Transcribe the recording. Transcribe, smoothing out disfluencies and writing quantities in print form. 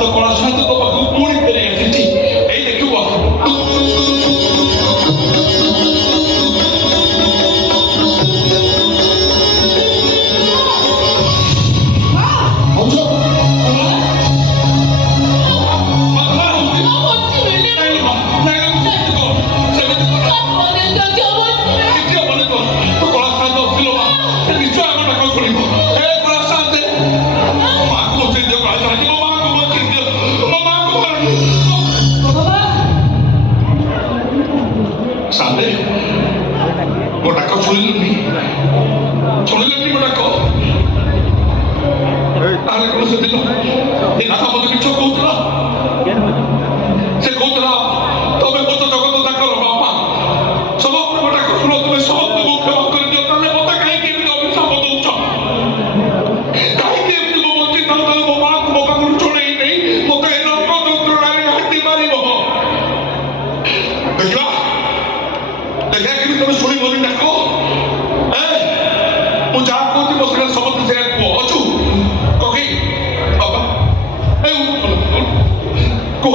तो कला साथ तो पाखु पूरी फेरी आसी एई देखिबो सामने वो डाको सुनिलनी डाको तारे को से दिलो ये नाता मत किछो कहतला से कहतला तबे मत जगत डाको बापा सब अपने डाको सुनो तुम सब को क्षमा कर दियो ताले मत काहे के अभिशाप दउछ काहे के मो मत ताले मो मां को मौका को छोड़े नहीं मत ए नरक यंत्रणा रे हाथी मारिबो देखला देखा कि तुम सुनी बोली डाको मु जा कोती बसले समस्त से को अछु कोकी बाबा ए को